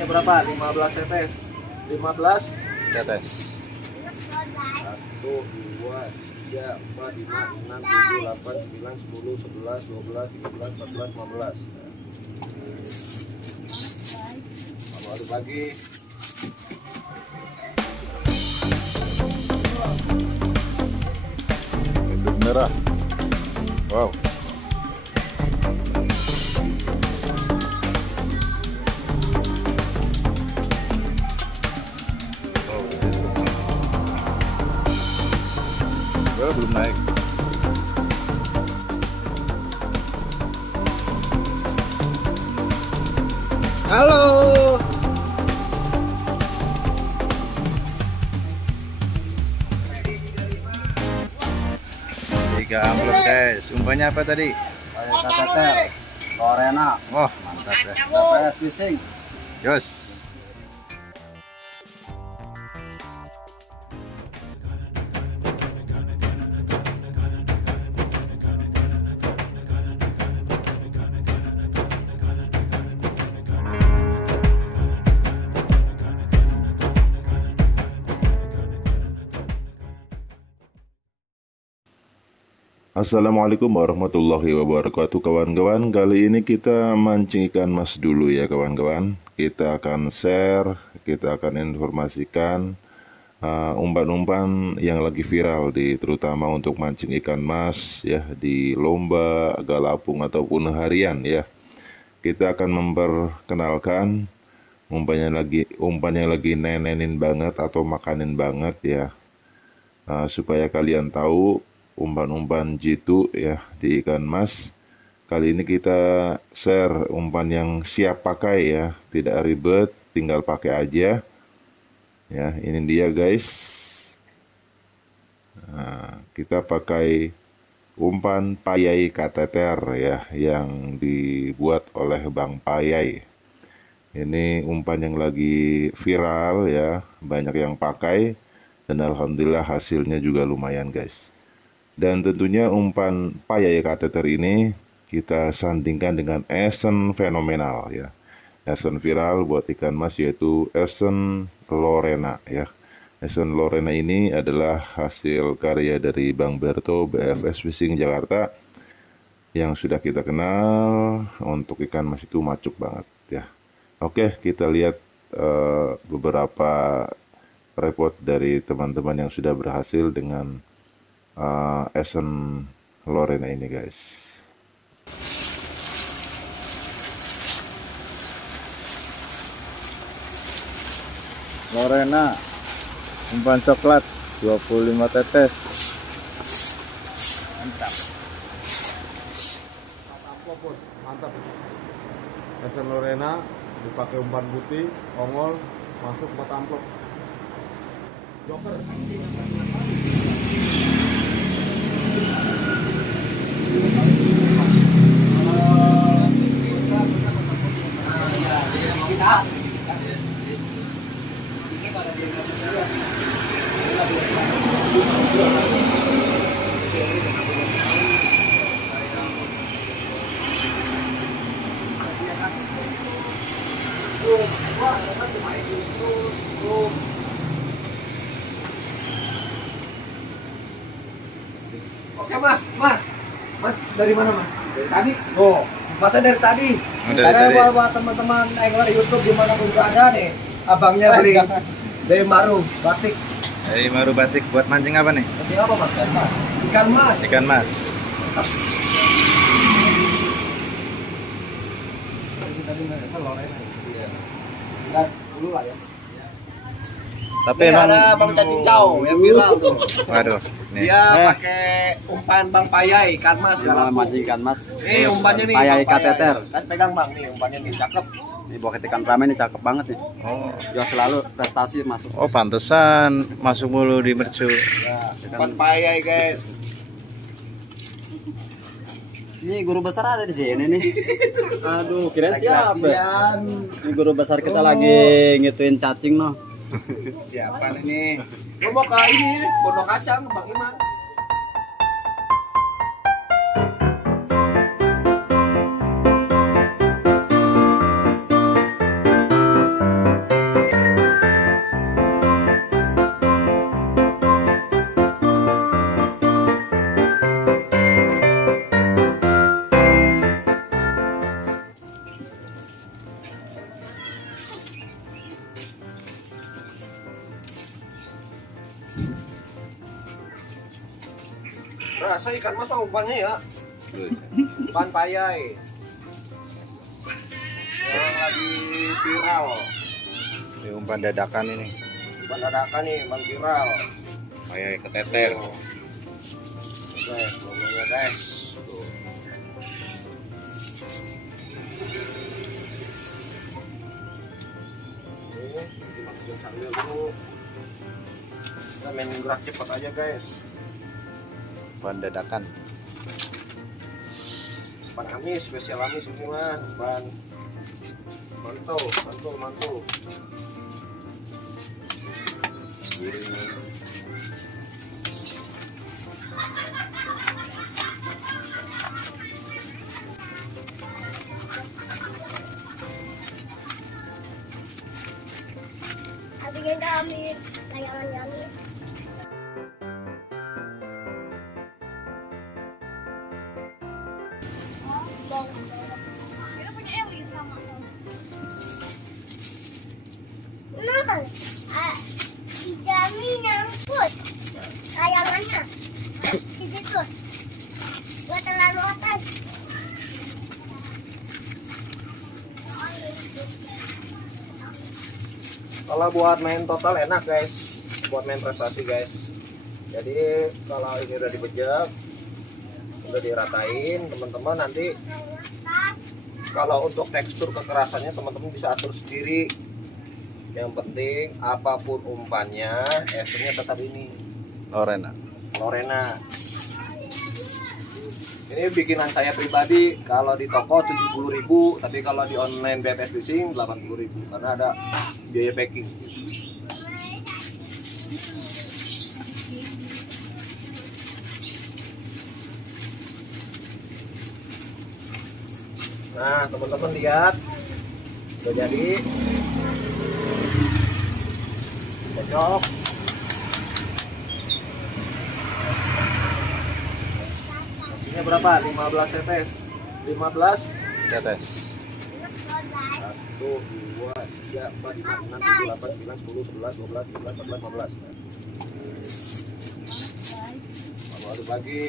Ini berapa? 15 tetes. 15 tetes. 1, 2, 3, 4, 5, 6, 7, 8, 9, 10, 11, 12, 13, 14, 15. Aduk lagi. Bubuk merah. Wow. Belum naik. Halo. 3 amplop guys. Umpannya apa tadi? Kateter. Lorena. Wah, mantap ya. KPS fishing. Yos. Assalamualaikum warahmatullahi wabarakatuh kawan-kawan. Kali ini kita mancing ikan mas dulu ya kawan-kawan. Kita akan share, kita akan informasikan umpan-umpan yang lagi viral terutama untuk mancing ikan mas ya, di lomba, galapung ataupun harian ya. Kita akan memperkenalkan umpan yang lagi nenenin banget atau makanin banget ya, supaya kalian tahu umpan-umpan jitu ya di ikan mas. Kali ini kita share umpan yang siap pakai ya, tidak ribet, tinggal pakai aja ya. Ini dia guys. Nah, kita pakai umpan payai kateter ya, yang dibuat oleh Bang Payai. Ini umpan yang lagi viral ya, banyak yang pakai dan alhamdulillah hasilnya juga lumayan guys. Dan tentunya umpan payai kateter ini kita sandingkan dengan esen fenomenal ya, esen viral buat ikan mas, yaitu esen Lorena ya. Esen Lorena ini adalah hasil karya dari Bang Berto BFS Fishing Jakarta, yang sudah kita kenal untuk ikan mas itu macuk banget ya. Oke, kita lihat beberapa report dari teman-teman yang sudah berhasil dengan esen Lorena ini guys. Lorena umpan coklat 25 tetes. Mantap. Mantap. Esen Lorena dipakai umpan putih, ongol, masuk 4 amplop. Joker. Oke mas, dari mana mas? Dari tadi. Oh, masa dari tadi? Buat teman-teman angler YouTube gimana pun berada nih, abangnya beli dari Maru Batik. Dari Maru Batik buat mancing apa nih? Mancing apa mas? Ikan mas. Ikan mas. Dulu lah ya. Tapi Ini emang ada Bang Cacicau yang viral tuh. waduh, nih. Dia pakai umpan Bang Payai, ikan mas. Mancing ikan mas. Nih umpannya nih. Payai Bang kateter. Kan pegang bang nih umpannya nih, cakep. Ini buat ikan rame ini cakep banget nih. Oh. Dia selalu prestasi masuk. Oh, pantesan masuk mulu di mercu. Ya, umpan Payai guys. Ini guru besar ada di sini nih. Aduh, kirain siapa? Ini guru besar kita lagi ngituin cacing noh. Siapa ini? Lu mau ke ini, Pondok Kacang, Bang Iman. Rasa ikan mas mah umpannya ya. Umpan payai. Yang lagi viral. Ini umpan dadakan ini. Umpan dadakan nih, umpan viral. Kayak keteter. Guys, logonya guys. Tuh. Ini dimasukin sambil dulu. Kita main gerak cepat aja guys. Umpan dadakan. Umpan amis, spesial amis ini mah. Umpan mantul, mantul, mantul. Abigail kami layangan kami. Kita punya Eli sama Nah, si Jami nyangkut layangannya di situ. Gua terlalu atas. Kalau buat main total enak guys, buat main prestasi guys. Jadi kalau ini udah dibejek, udah diratain, teman-teman nanti kalau untuk tekstur kekerasannya teman-teman bisa atur sendiri. Yang penting apapun umpannya, esnya tetap ini Lorena. Lorena. Ini bikinan saya pribadi, kalau di toko 70.000, tapi kalau di online BFS Fishing 80.000 karena ada biaya packing. Nah, teman-teman lihat, udah jadi. Cocok. Ini berapa? 15 tetes. 15 Tetes. 1, 2, 3, 4, 5, 6, 7, 8, 9, 10, 11, 12, 13, 14, 15. Lalu aduk lagi.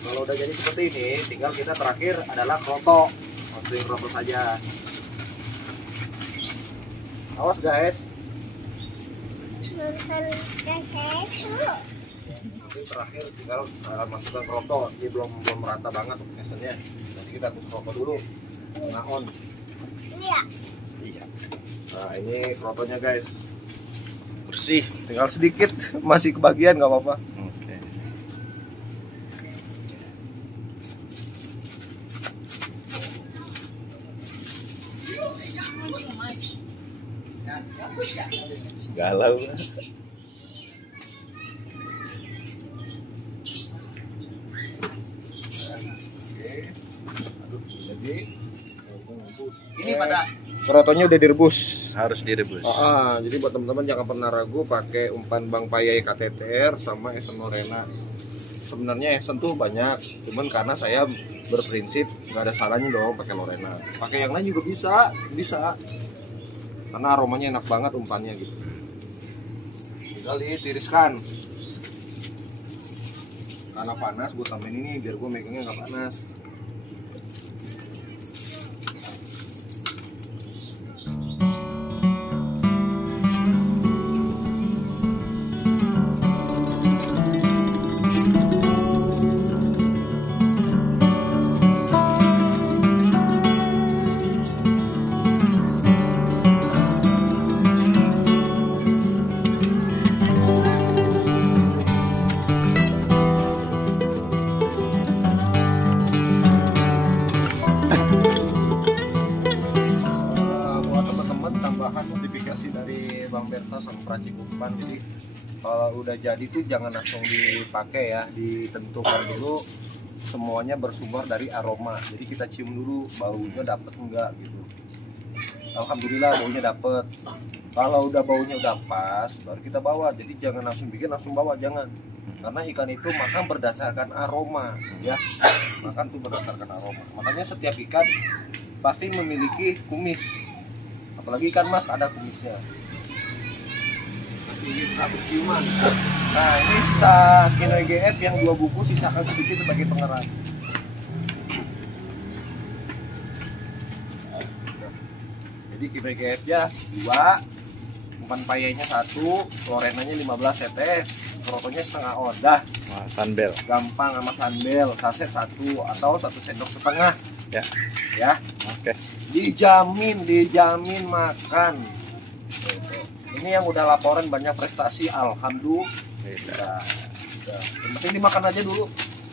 Kalau udah jadi seperti ini, tinggal kita terakhir adalah kroto. Masukin kroto saja. Awas guys. Ini terakhir tinggal masukkan kroto. Ini belum merata banget mesennya. Nanti kita hapus kroto dulu. Naon. Iya. Iya. Nah ini krotonya guys. Bersih. Tinggal sedikit, masih kebagian nggak apa-apa. Oke. Galau. Jadi Ini pada krotonya udah direbus. harus direbus. Jadi buat teman-teman jangan pernah ragu pakai umpan Bang Payai KTTR sama esen Lorena. Sebenarnya esen tuh banyak, cuman karena saya berprinsip nggak ada salahnya dong pakai Lorena. Pakai yang lain juga bisa. Karena aromanya enak banget umpannya gitu. Tinggal ditiriskan. Karena panas, gue tambahin ini biar gue megangnya nggak panas. Tambahan modifikasi dari Bang Berta sama peracik umpan. Jadi kalau udah jadi tuh jangan langsung dipakai ya, ditentukan dulu semuanya bersumber dari aroma. Jadi kita cium dulu baunya dapet enggak gitu. Alhamdulillah baunya dapet. Kalau udah baunya udah pas baru kita bawa. Jadi jangan langsung bikin langsung bawa, jangan. Karena ikan itu makan berdasarkan aroma ya. Makan tuh berdasarkan aroma. Makanya setiap ikan pasti memiliki kumis. Apalagi ikan mas ada kumisnya. ciuman. Nah, ini sisa Kino EGF yang 2 buku, sisakan sedikit sebagai pengeras. Jadi Kino EGF nya 2, umpan payainya 1, florenanya 15 tetes, krotonya setengah odah. Wah, sunbel. Gampang sama sunbel, saset 1 atau 1 sendok setengah. Ya. Ya. Oke. Dijamin makan. Ini yang udah laporan banyak prestasi, alhamdulillah. Yang penting dimakan aja dulu.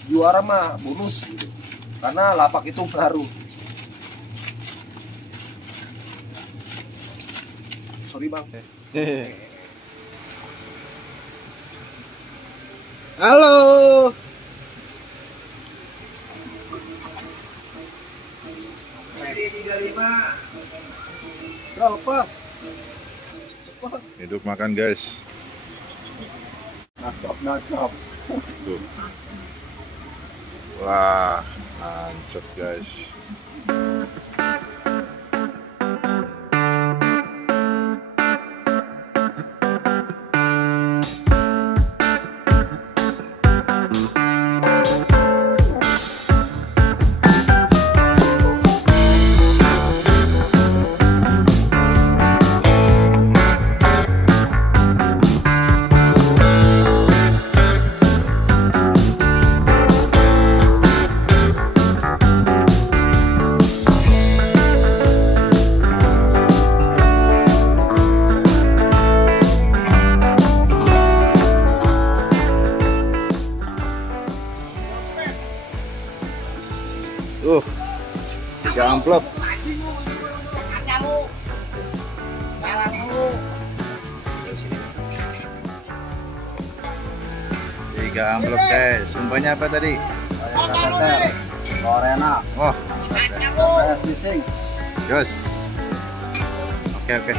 Juara mah bonus gitu. Karena lapak itu ngaruh. Sorry bang. Halo. Berapa? Hidup makan guys. Nakap. Tuh. Wah, mantap guys. Tiga amplop. Tiga amplop guys. Sumpahnya apa tadi? Lorena. Oh, Bising. Jos. Oke.